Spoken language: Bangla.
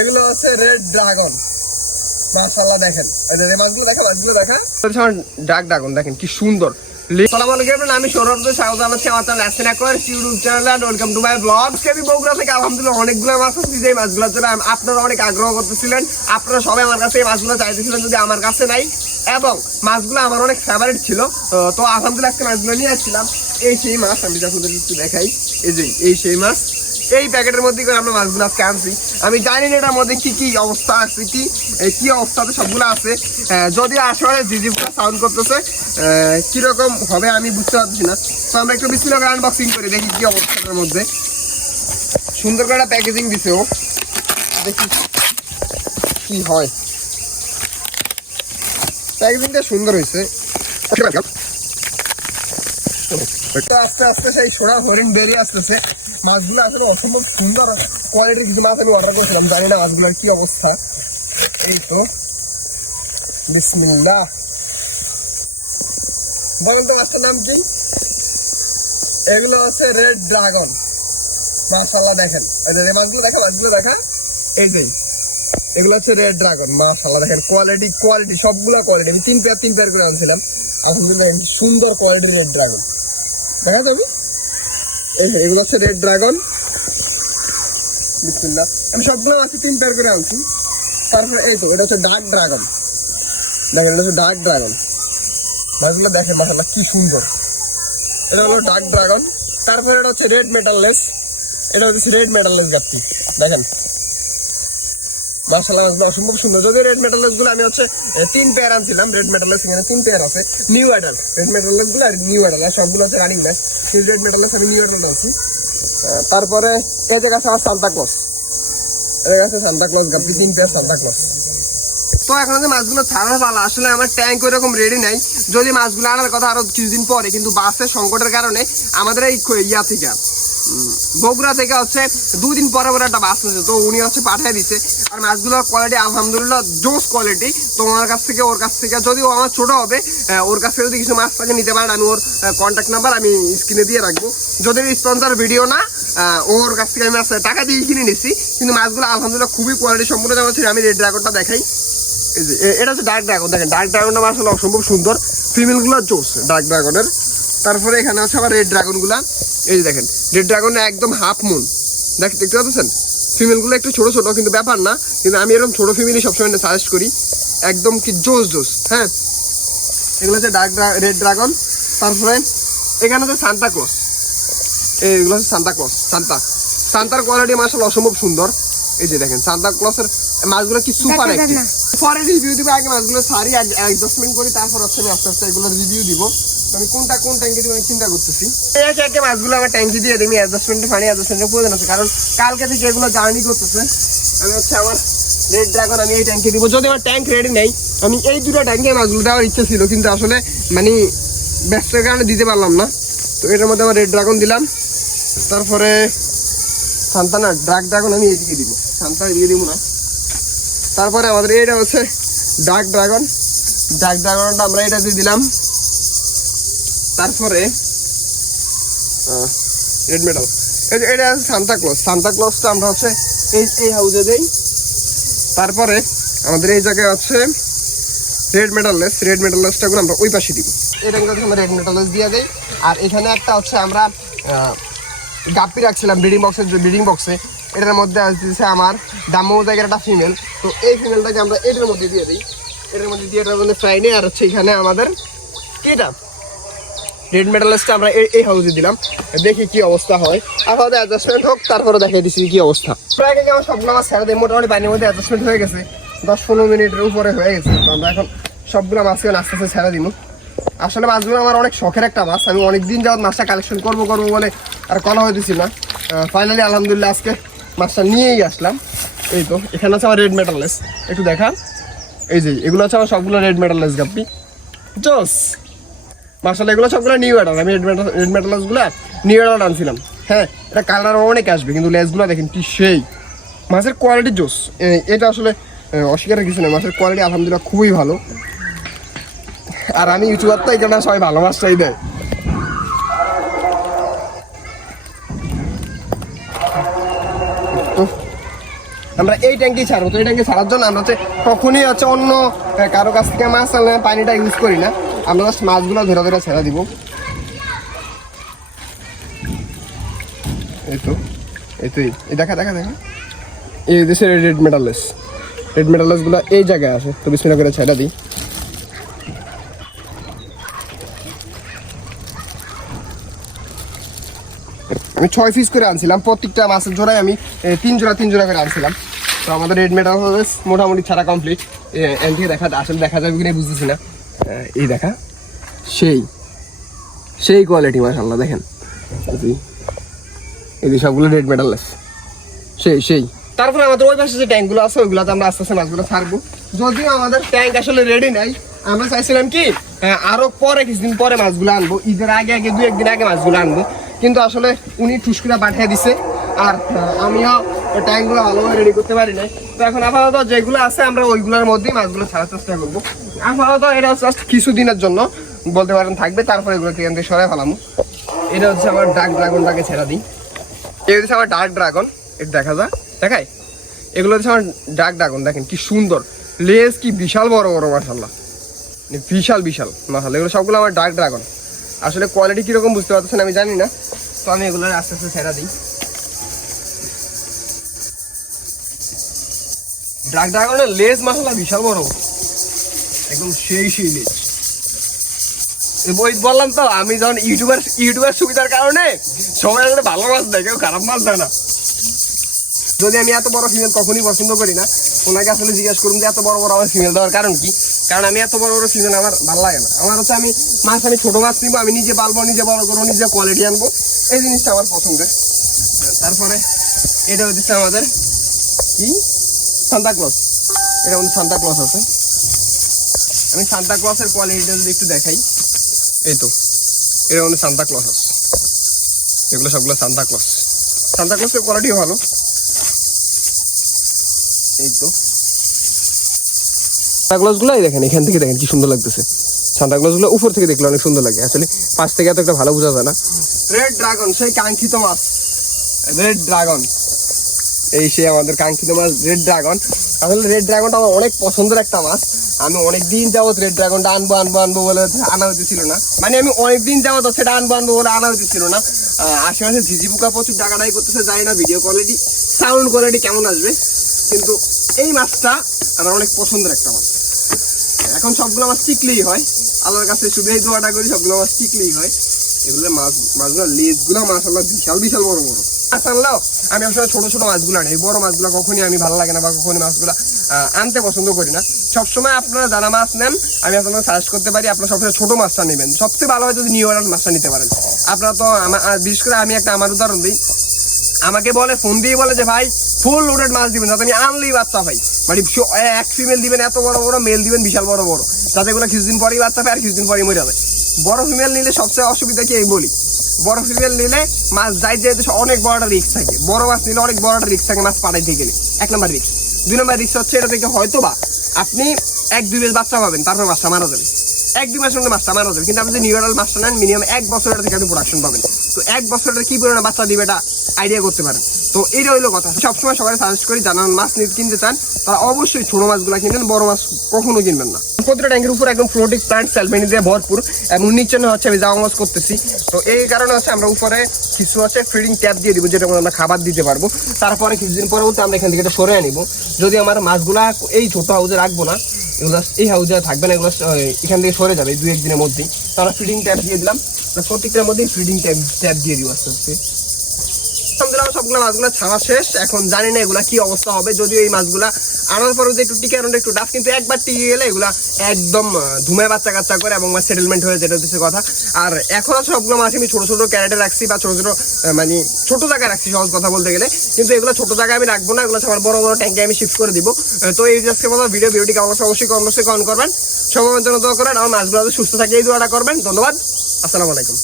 এগুলো হচ্ছে রেড ড্রাগন মাশাআল্লাহ দেখেন। এই মাছগুলো দেখা মাছগুলো দেখা ডাক ড্রাগন দেখেন কি সুন্দর। আমার আছে আপনারা অনেক আগ্রহ করতেছিলেন। আপনারা সবাই আমার কাছে এই মাছগুলো চাইতেছিলেন যদি আমার কাছে নাই। এবং মাছগুলো আমার অনেক ফেভারিট ছিল। তো আলহামদুলিল্লাহ আজকে মাছগুলো নিয়ে আসছিলাম। এই সেই মাছ, আমি আপনাদের একটু দেখাই। এই যে, এই সেই মাছ। এই প্যাকেটের মধ্যে করে আমরা মাছগুলো আজকে আনছি। আমি জানি না এটার মধ্যে কি কি অবস্থা আছে, কি কি অবস্থাতে সবগুলো আছে। যদি আসলে জিজিগুলো সাউন্ড করতেছে কীরকম হবে আমি বুঝতে পারছি না। তো আমরা একটু বিসমিল্লাহ করে আনবক্সিং করি দেখি কি অবস্থাটার মধ্যে। সুন্দর করে প্যাকেজিং দিছে ও। দেখি কি হয়। প্যাকেজিংটা সুন্দর হয়েছে। আস্তে আস্তে সেই সোনা হরিণ বেরিয়ে আসতেছে। মাছগুলো সুন্দর আমি অর্ডার করেছিলাম মাছগুলোর কি অবস্থা। এই তো। তো নাম কি? এগুলো রেড ড্রাগন মাশাল্লাহ দেখেন। এই মাছগুলো দেখা মাছগুলো দেখা। এই এগুলো হচ্ছে রেড ড্রাগন দেখেন কোয়ালিটি কোয়ালিটি সবগুলা কোয়ালিটি আমি তিন পেয়ার তিন পেয়ার করে আনছিলাম। আলহামদুলিল্লাহ, সুন্দর কোয়ালিটির রেড ড্রাগন দেখা যাবে। এই এগুলো হচ্ছে রেড ড্রাগন বিসমিল্লাহ। আমি সবগুলো মাছ তিন পেয়ার করে আনছি। তারপরে এই তো, এটা হচ্ছে ডার্ক ড্রাগন দেখেন, এটা হচ্ছে ডার্ক ড্রাগন মাছগুলো দেখেন মাসাল্লাহ কি সুন্দর। এটা হলো ডার্ক ড্রাগন তারপরে এটা হচ্ছে রেড মেটাললেস এটা হচ্ছে রেড মেটাললেস গাপ্তি দেখেন। মার্শাল্লাহ মাছগুলো অসম্ভব সুন্দর যদি রেড মেটালেসগুলো আমি হচ্ছে তিন পেয়ার আনছিলাম। রেড মেটাললেস এখানে তিন পেয়ার আছে। নিউ অ্যাডাল রেড মেটালেসগুলো আর নিউ অ্যাডাল আর সবগুলো হচ্ছে রানিং ব্যাচ কিন্তু রেড মেটাললেস আমি নিউ অ্যাডাল আনছি। তারপরে এই যে কাছে আমার সান্তা ক্লস এই কাছে সান্তা ক্লস গাপ্তি তিন পেয়ার সান্তা ক্লস তো এখন যে মাছগুলো ছাড়ার পালা, আসলে আমার ট্যাঙ্ক ওইরকম রেডি নাই। যদি মাছগুলো আনার কথা আরও কিছুদিন পরে, কিন্তু বাসের সংকটের কারণে আমাদের এই ইয়া থেকে বগুড়া থেকে হচ্ছে দুদিন পরে পরে একটা মাছ হয়েছে। তো উনি হচ্ছে পাঠিয়ে দিচ্ছে আর মাছগুলোর কোয়ালিটি আলহামদুলিল্লাহ, জোস কোয়ালিটি তো ওনার কাছ থেকে, ওর কাছ থেকে, যদিও আমার ছোট হবে ওর কাছ থেকে যদি কিছু মাছ থাকে, নিতে পারেন। আমি ওর কন্ট্যাক্ট নাম্বার আমি স্ক্রিনে দিয়ে রাখব। যদি স্পন্সর ভিডিও না ওর কাছ থেকে আমি মাছ টাকা দিয়ে কিনে নিছি। কিন্তু মাছগুলো আলহামদুলিল্লাহ খুবই কোয়ালিটি সম্পূর্ণ। যেমন আমি রেড ড্রাগনটা দেখাই। এটা হচ্ছে ডার্ক ড্রাগন দেখেন ডার্ক ড্রাগনটা আসলে অসম্ভব সুন্দর। ফিমেলগুলো জোস ডার্ক ড্রাগনের তারপরে এখানে আছে আবার রেড ড্রাগনগুলা এই যে দেখেন রেড ড্রাগন একদম হাফ মুন দেখ দেখতে পাচ্ছেন? ফিমেলগুলো একটু ছোট ছোট কিন্তু ব্যাপার না। কিন্তু আমি এরকম ছোট ফিমেলই সবসময় সাজেস্ট করি। একদম কি জোস জোস হ্যাঁ? এগুলো হচ্ছে ডার্ক রেড ড্রাগন তারপরে এখানে হচ্ছে সান্তা ক্লস এইগুলো হচ্ছে সান্তা ক্লস সান্তা সান্তার কোয়ালিটি মাসাল অসম্ভব সুন্দর। এই যে দেখেন সান্তা ক্লসের মাছগুলো কি সুপার অ্যাক্টিভ পরে রিভিউ দিব আগে মাছগুলো সারি অ্যাডজাস্টমেন্ট করি তারপর হচ্ছে আমি আস্তে আস্তে এগুলো রিভিউ দিব। আমি কোনটা, কোন ট্যাঙ্কি দিব আমি চিন্তা করতেছি। একে একে মাছগুলো আমার ট্যাঙ্কি দিয়ে দিই অ্যাডজাস্টমেন্টে পানি অ্যাডজাস্টমেন্টের প্রয়োজন আছে। কারণ কালকে থেকে এগুলো জার্নি করতেছে। আমি হচ্ছে আমার রেড ড্রাগন আমি এই ট্যাঙ্কি দিব। যদি আমার ট্যাঙ্ক রেডি নেই, আমি এই দুটো ট্যাঙ্কে মাছগুলো দেওয়ার ইচ্ছা ছিল, কিন্তু আসলে মানে ব্যস্তের কারণে দিতে পারলাম না। তো এটার মধ্যে আমার রেড ড্রাগন দিলাম। তারপরে সান্তানা ডার্ক ড্রাগন আমি এদিকে দিব। সান্তা এদিকে দিব না। তারপরে আমাদের এটা হচ্ছে ডার্ক ড্রাগন ডার্ক ড্রাগনটা আমরা এটা দিয়ে দিলাম। তারপরে রেড মেটাল এটা আছে সান্তা ক্লস সান্তা ক্লসটা আমরা হচ্ছে এই এই হাউসে দেই। তারপরে আমাদের এই জায়গায় আছে রেড মেটাললেস রেড মেটাললেসটা করে আমরা ওই পাশে দিব। এটা আমরা রেড মেটাললেস দিয়ে দেই। আর এখানে একটা হচ্ছে আমরা গাপ্পি রাখছিলাম ব্রিডিং বক্সের যে ব্রিডিং বক্সে এটার মধ্যে আসতেছে আমার দাম্মু জায়গার একটা ফিমেল তো এই ফিমেলটাকে আমরা এটার মধ্যে দিয়ে দিই। এটার মধ্যে দিয়ে এটার মধ্যে ফ্রাই নেই আর হচ্ছে এখানে আমাদের কি এটা রেড মেটালসটা আমরা এই- হাউসে দিলাম। দেখি কি অবস্থা হয়। আপাতত অ্যাডজাস্টমেন্ট হোক, তারপরে দেখিয়ে দিচ্ছি কি অবস্থা। প্রায় আগে আমার সবগুলো মাছ ছেড়ে মোটামুটি পানির মধ্যে অ্যাডজাস্টমেন্ট হয়ে গেছে। দশ পনেরো মিনিটের উপরে হয়ে গেছে। আমরা এখন সবগুলো মাছকে আস্তে আস্তে ছেড়ে দিব আসলে মাছগুলো আমার অনেক শখের একটা মাছ। আমি অনেক দিন যাওয়ার মাছটা কালেকশন করব করব বলে আর করা হইতেছি না। ফাইনালি আলহামদুলিল্লাহ আজকে মাছটা নিয়েই আসলাম। এই তো, এখানে আছে আমার রেড মেটাললেস একটু দেখান। এই যে, এগুলো আছে আমার সবগুলো রেড মেটাললেস গাপ্পি। জোস! মার্শাল এগুলো সবগুলো নিউ অ্যাডাল আমি রেড মেটাল রেড মেটালসগুলো নিউ অ্যাডাল আনছিলাম। হ্যাঁ এটা কালার অনেক আসবে কিন্তু লেসগুলো দেখেন কি সেই। মাছের কোয়ালিটি জোস। এটা আসলে এ, অস্বীকারের কিছু নেই মাছের কোয়ালিটি আলহামদুলিল্লাহ খুবই ভালো। আর আমি ইউটিউবার তো এই জন্য সবাই ভালো মাছটাই দেয় আমরা এই ট্যাঙ্কি ছাড়বো তো এই ট্যাঙ্কি ছাড়ার জন্য আমরা হচ্ছে কখনই হচ্ছে অন্য কারও কাছ থেকে মাছ পানিটা ইউজ করি না। আমরা মাছগুলো ধরে ধরে ছেড়ে দিব। এই তো এই তো, এই- দেখা দেখা দেখা। এই দেশের রেড মেটালেস রেড মেটালেসগুলো এই জায়গায় আছে, তো বিসমিল্লাহ করে ছেড়ে দিই। আমি ছয় পিস করে আনছিলাম, প্রত্যেকটা মাছের জোড়ায় আমি তিন জোড়া তিন জোড়া করে আনছিলাম। তো আমাদের রেড মেটাল মোটামুটি ছাড়া কমপ্লিট এনটিকে দেখা, আসলে দেখা যাবে কিনা বুঝতেছি না। এই দেখা। সেই। সেই কোয়ালিটি মাসাল্লাহ দেখেন। এই- সবগুলো রেড মেটাললেস সেই সেই। তারপরে আমাদের ওই পাশে যে ট্যাঙ্কগুলো আছে ওইগুলোতে আমরা আস্তে আস্তে মাছগুলো ছাড়বো। যদিও আমাদের ট্যাঙ্ক আসলে রেডি নাই আমরা চাইছিলাম কি আরও পরে কিছুদিন পরে মাছগুলো আনব। ঈদের আগে আগে দু একদিন আগে মাছগুলো আনব। কিন্তু আসলে উনি ঠুসকুরা পাঠিয়ে দিছে। আর আমিও ট্যাঙ্কগুলো ভালোভাবে রেডি করতে পারি নাই। তো এখন আপাতত যেগুলো আছে আমরা ওইগুলোর মধ্যেই মাছগুলো ছাড়ার চেষ্টা করব। আপাতত এটা জাস্ট কিছুদিনের জন্য বলতে পারেন থাকবে, তারপরে এগুলো এখান সরাই ফেলামো। এটা হচ্ছে আমার ডাক ড্রাগনটাকে ছেড়া দিই। এই হচ্ছে আমার ডার্ক ড্রাগন এটা দেখা যায় দেখাই। এগুলো হচ্ছে আমার ডার্ক ড্রাগন দেখেন কি সুন্দর। লেজ কি বিশাল বড় বড় মাসাল্লাহ বিশাল বিশাল মাসাল্লাহ এগুলো সবগুলো আমার ডার্ক ড্রাগন আসলে কোয়ালিটি কীরকম বুঝতে পারতেছেন আমি জানি না। তো আমি এগুলো আস্তে আস্তে ছেড়া দিই। ডার্ক ড্রাগনের লেজ মাসাল্লাহ বিশাল বড়। একদম সেই সেই লেজ বই বললাম তো, আমি যখন ইউটিউবার ইউটিউবার সুবিধার কারণে সবাই আসলে ভালো মাছ দেয়, কেউ খারাপ মাছ দেয় না। যদি আমি এত বড় ফিমেল কখনই পছন্দ করি না, ওনাকে আসলে জিজ্ঞেস করুন যে এত বড় বড় আমার ফিমেল দেওয়ার কারণ কি? কারণ আমি এত বড় বড় ফিমেল আমার ভালো লাগে না। আমার হচ্ছে আমি মাছ আমি ছোট মাছ নিবো, আমি নিজে পালবো, নিজে বড় করব, নিজে কোয়ালিটি আনব। এই জিনিসটা আমার পছন্দের। তারপরে এটা হচ্ছে আমাদের কি? সান্তা ক্লস এটা আমাদের সান্তা ক্লস আছে। আমি সান্তা ক্লসের কোয়ালিটিটা যদি একটু দেখাই, এই তো এটা আমাদের সান্তা ক্লস আছে। এগুলো সবগুলো সান্তা ক্লস সান্তা ক্লসের কোয়ালিটিও ভালো। এই তো। সান্তাক্লজগুলোই দেখেন, এখান থেকে দেখেন কি সুন্দর লাগতেছে। সান্তাক্লজগুলো উপর থেকে দেখলে অনেক সুন্দর লাগে। আসলে পাশ থেকে এত একটা ভালো বোঝা যায় না। রেড ড্রাগন সেই কাঙ্ক্ষিত মাছ। রেড ড্রাগন এই সে আমাদের কাঙ্ক্ষিত মাছ রেড ড্রাগন আসলে রেড ড্রাগনটা আমার অনেক পছন্দের একটা মাছ। আমি অনেক দিন যাবত রেড ড্রাগনটা আনব আনব আনব বলে আনা হইতেছিল না। মানে আমি অনেক দিন যাবত সেটা আনব আনব বলে আনা হইতেছিল না। আশেপাশে ঝিঝি পোকা প্রচুর জায়গাটাই করতেছে যাই না ভিডিও কোয়ালিটি সাউন্ড কোয়ালিটি কেমন আসবে। কিন্তু এই মাছটা আমার অনেক পছন্দের একটা মাছ। এখন সবগুলো মাছ চিকলেই হয়। আল্লাহর কাছে শুধু এই দোয়াটা করি, সবগুলো মাছ চিকলেই হয়। এগুলো মাছ, মাছগুলো লেজগুলো মাছ আল্লাহ বিশাল বিশাল বড় বড়। আনলেও আমি আসলে ছোট ছোট মাছগুলো আনি বড় মাছগুলো কখনই আমি ভালো লাগে না বা কখনই মাছগুলো আনতে পছন্দ করি না। সবসময় আপনারা যারা মাছ নেন, আমি আপনাদের সাজেস্ট করতে পারি আপনারা সবসময় ছোট মাছটা নেবেন। সবচেয়ে ভালো হয় যদি নিউ অর্ডার মাছটা নিতে পারেন। আপনারা তো আমার বিশেষ করে আমি একটা আমার উদাহরণ দিই। আমাকে বলে ফোন দিয়ে বলে যে, ভাই ফুল লোডেড মাছ দিবেন, যাতে আমি আনলেই বাচ্চা পাই। মানে এক ফিমেল দিবেন, এত বড় বড় মেল দিবেন, বিশাল বড় বড়। যাতে এগুলো কিছুদিন পরেই বাচ্চা পায় আর কিছুদিন পরেই মরে যাবে। বড় ফিমেল নিলে সবচেয়ে অসুবিধা কি এই বলি। বড় ফিমেল নিলে মাছ যাই যেহেতু অনেক বড় একটা রিক্স থাকে। বড় মাছ নিলে অনেক বড় একটা রিক্স থাকে মাছ পাঠাইতে গেলে। এক নম্বর রিক্স দুই নম্বর রিক্স হচ্ছে এটা থেকে হয়তো বা আপনি এক দুই বেশ বাচ্চা পাবেন, তারপর মাছটা মারা যাবে। এক দুই মাসের মধ্যে মাছটা মারা যাবে। কিন্তু আপনি যদি নিউরাল মাছটা নেন মিনিমাম এক বছর থেকে আপনি প্রোডাকশন পাবেন। তো এক বছরের কি পরিমাণে বাচ্চা দিবে এটা আইডিয়া করতে পারেন। তো এইটা হইল কথা। সবসময় সবাই সাজেস্ট করি যারা মাছ নিতে কিনতে চান, তারা অবশ্যই ছোট মাছগুলো কিনবেন, বড় মাছ কখনো কিনবেন না। প্রতিটা ট্যাঙ্কের উপর একদম ফ্লোটিং প্লান্ট সেলফেনি দিয়ে ভরপুর এবং নিচে হচ্ছে আমি জামা মাছ করতেছি। তো এই কারণে হচ্ছে আমরা উপরে কিছু হচ্ছে ফিডিং ট্যাপ দিয়ে দিব যেটা আমরা খাবার দিতে পারব। তারপরে কিছুদিন পরে হচ্ছে আমরা এখান থেকে এটা সরে আনিব। যদি আমার মাছগুলা এই ছোট হাউজে রাখব না, এগুলো এই হাউজে থাকবে না, এগুলো এখান থেকে সরে যাবে দুই একদিনের মধ্যেই তারা ফিডিং ট্যাপ দিয়ে দিলাম। তো প্রত্যেকটার মধ্যেই ফিডিং ট্যাপ ট্যাপ দিয়ে দিব আস্তে আস্তে। আলহামদুলিল্লাহ সবগুলো মাছগুলো ছাড়া শেষ। এখন জানি না এগুলা কি অবস্থা হবে, যদিও এই আনার পরে যদি একটু টিকে আনন্দ, একটু ডাফ কিন্তু একবার টিকে গেলে একদম ধুমায় বাচ্চা কাচ্চা করে এবং সেটেলমেন্ট হয়ে যেটা কথা। আর সবগুলো মাছ আমি ছোট ছোট ক্যারেটে রাখছি বা ছোট ছোট মানে ছোট জায়গায় রাখছি, সহজ কথা বলতে গেলে। কিন্তু এগুলো ছোট জায়গায় আমি রাখব না, এগুলো আমার বড় বড় ট্যাঙ্কে আমি শিফট করে দিব। তো এই আজকে মতো ভিডিও ভিডিওটি অবশ্যই অবশ্যই অবশ্যই কমেন্ট করবেন। সবার জন্য দোয়া করেন আমার মাছগুলো সুস্থ থাকে, এই দোয়াটা করবেন। ধন্যবাদ। আসসালামু আলাইকুম।